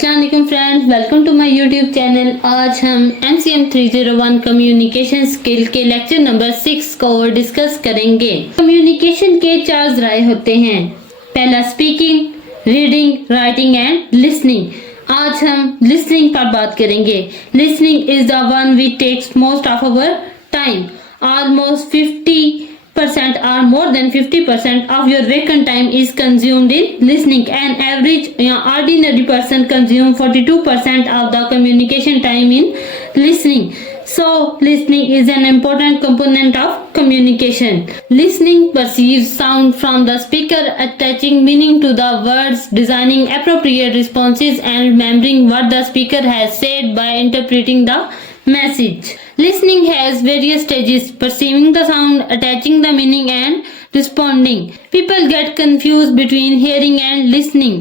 अस्सलाम friends, welcome to my YouTube channel. आज हम MCM 301 कम्युनिकेशन स्किल के लेक्चर नंबर 6 को डिस्कस करेंगे। कम्युनिकेशन के 4 जराए होते हैं। पहला speaking, reading, writing and listening. आज हम लिसनिंग पर बात करेंगे। Listening is the one which takes most of our time. Almost 50% or more than 50% of your waking time is consumed in listening. An average ordinary person consume 42% of the communication time in listening. So listening is an important component of communication. Listening perceives sound from the speaker, attaching meaning to the words, designing appropriate responses and remembering what the speaker has said by interpreting the message. Listening has various stages: perceiving the sound, attaching the meaning and responding. People get confused between hearing and listening.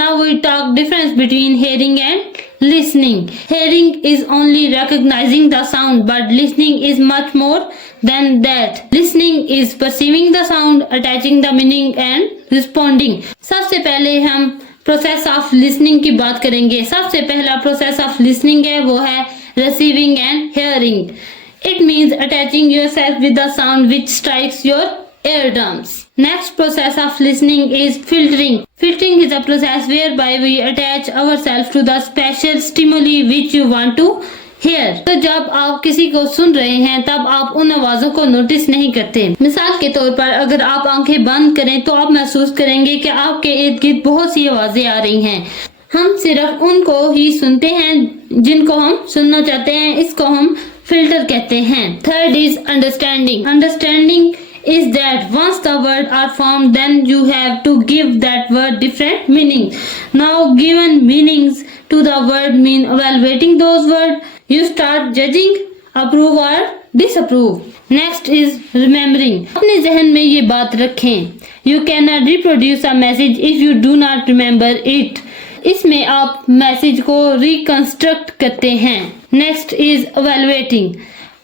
Now we talk difference between hearing and listening. Hearing is only recognizing the sound, but listening is much more than that. Listening is perceiving the sound, attaching the meaning and responding. सबसे पहले हम process of listening की बात करेंगे। सबसे पहला process of listening है वो है receiving and hearing. It means attaching yourself with the sound which strikes your eardrums. Next process of listening is filtering. Filtering is a process whereby we attach ourselves to the special stimuli which you want to hear. तो जब आप किसी को सुन रहे हैं तब आप उन आवाजों को नोटिस नहीं करते। मिसाल के तौर पर अगर आप आंखें बंद करें तो आप महसूस करेंगे कि आपके इर्द गिर्द बहुत सी आवाजें आ रही हैं। हम सिर्फ उनको ही सुनते हैं जिनको हम सुनना चाहते हैं। इसको हम फिल्टर कहते हैं। Third is understanding. Understanding is that once the word are formed, then you have to give that word different meaning. Now given meanings to the word mean evaluating those words. You start judging, approve or disapprove. Next is remembering. अपने जहन में ये बात रखें। You cannot reproduce a message if you do not remember it. इसमें आप message को reconstruct करते हैं। Next is evaluating.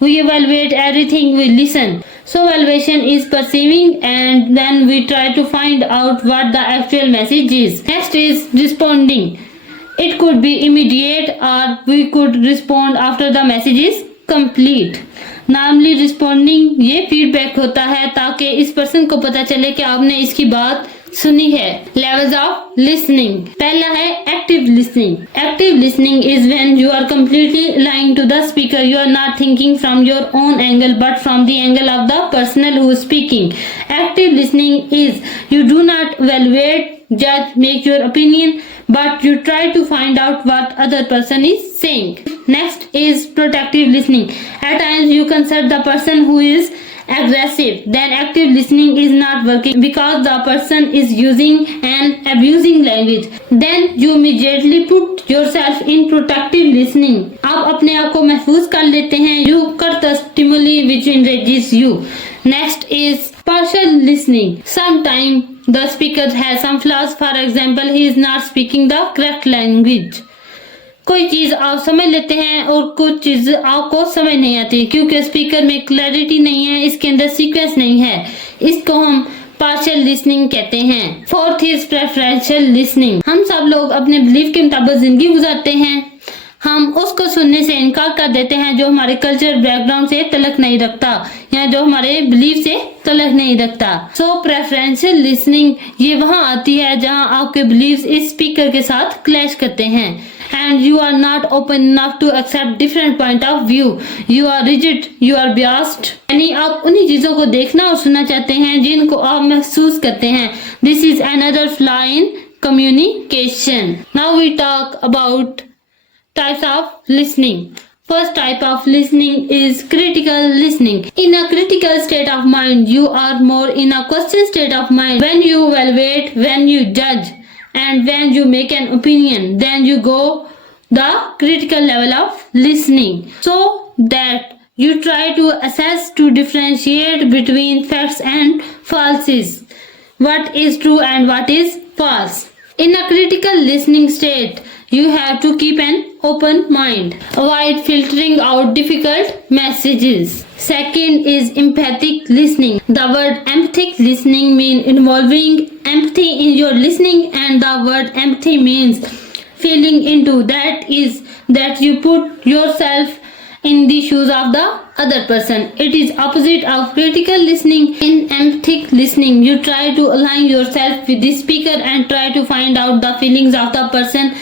We evaluate everything we listen. So evaluation is perceiving and then we try to find out what the actual message is. Next is responding. It could be immediate or we could respond after the message is complete. Normally responding ये feedback होता है ताकि इस person को पता चले कि आपने इसकी बात सुनी है। Levels of listening. पहला है active listening. Active listening is when you are completely aligning to the speaker. You are not thinking from your own angle but from the angle of the person who is speaking. Active listening is you do not evaluate, judge, make your opinion, but you try to find out what other person is saying. Next is protective listening. At times you consult the person who is aggressive. Then active listening is not working because the person is using and abusing language. Then you immediately put yourself in protective listening. आप अपने आप को महफूज कर लेते हैं. You cut the stimuli which enrages you. Next is partial listening. Sometimes the speaker has some flaws. For example, he is not speaking the correct language. कोई चीज आप समझ लेते हैं और कुछ चीज आपको समझ नहीं आती क्योंकि स्पीकर में क्लैरिटी नहीं है, इसके अंदर सीक्वेंस नहीं है। इसको हम पार्शियल लिसनिंग कहते हैं। Fourth is preferential listening. हम सब लोग अपने बिलीफ के मुताबिक जिंदगी गुजारते हैं। हम उसको सुनने से इनकार कर देते हैं जो हमारे कल्चर बैकग्राउंड से तलक नहीं रखता या जो हमारे बिलीफ से तलक नहीं रखता। सो प्रेफरेंशियल लिसनिंग ये वहां आती है जहां आपके बिलीफ इस स्पीकर के साथ क्लैश करते हैं and you are not open enough to accept different point of view. You are rigid, you are biased. यानी आप उन्हीं चीजों को देखना और सुनना चाहते हैं जिनको आप महसूस करते हैं. This is another flaw in communication. Now we talk about types of listening. First type of listening is critical listening. In a critical state of mind, you are more in a question state of mind. When you evaluate, when you judge, and when you make an opinion, then you go the critical level of listening, so that you try to assess, to differentiate between facts and falses, what is true and what is false. In a critical listening state, you have to keep an open mind, avoid filtering out difficult messages. Second is empathic listening. The word empathic listening means involving empathy in your listening, and the word empathy means feeling into, that is that you put yourself in the shoes of the other person. It is opposite of critical listening. In empathic listening, you try to align yourself with the speaker and try to find out the feelings of the person,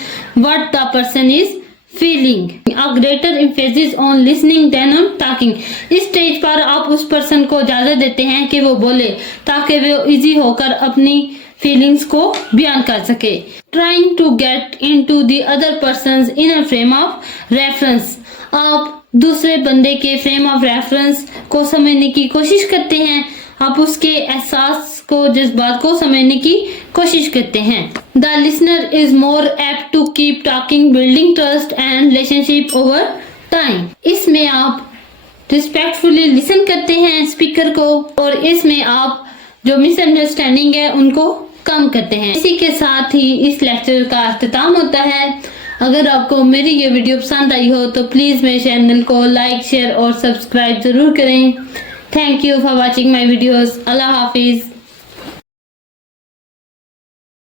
what the person is feeling. A greater emphasis on listening than on talking. इस stage पर आप उस person को इजाजत देते हैं कि वो बोले ताकि वो इजी होकर अपनी फीलिंग्स को बयान कर सके. Trying to get into the other person's inner frame of reference. आप दूसरे बंदे के फ्रेम ऑफ रेफरेंस को समझने की कोशिश करते हैं. आप उसके एहसास को, जज्बात को समझने की कोशिश करते हैं. The listener is more apt to keep talking, building trust and relationship over time. इसमें आप रिस्पेक्टफुली लिसन करते हैं स्पीकर को और इसमें आप जो मिसअंडरस्टैंडिंग है उनको कम करते हैं. इसी के साथ ही इस लेक्चर का अख्ताम होता है. अगर आपको मेरी ये वीडियो पसंद आई हो तो प्लीज़ मेरे चैनल को लाइक, शेयर और सब्सक्राइब ज़रूर करें. Thank you for watching my videos. अल्लाह हाफिज़.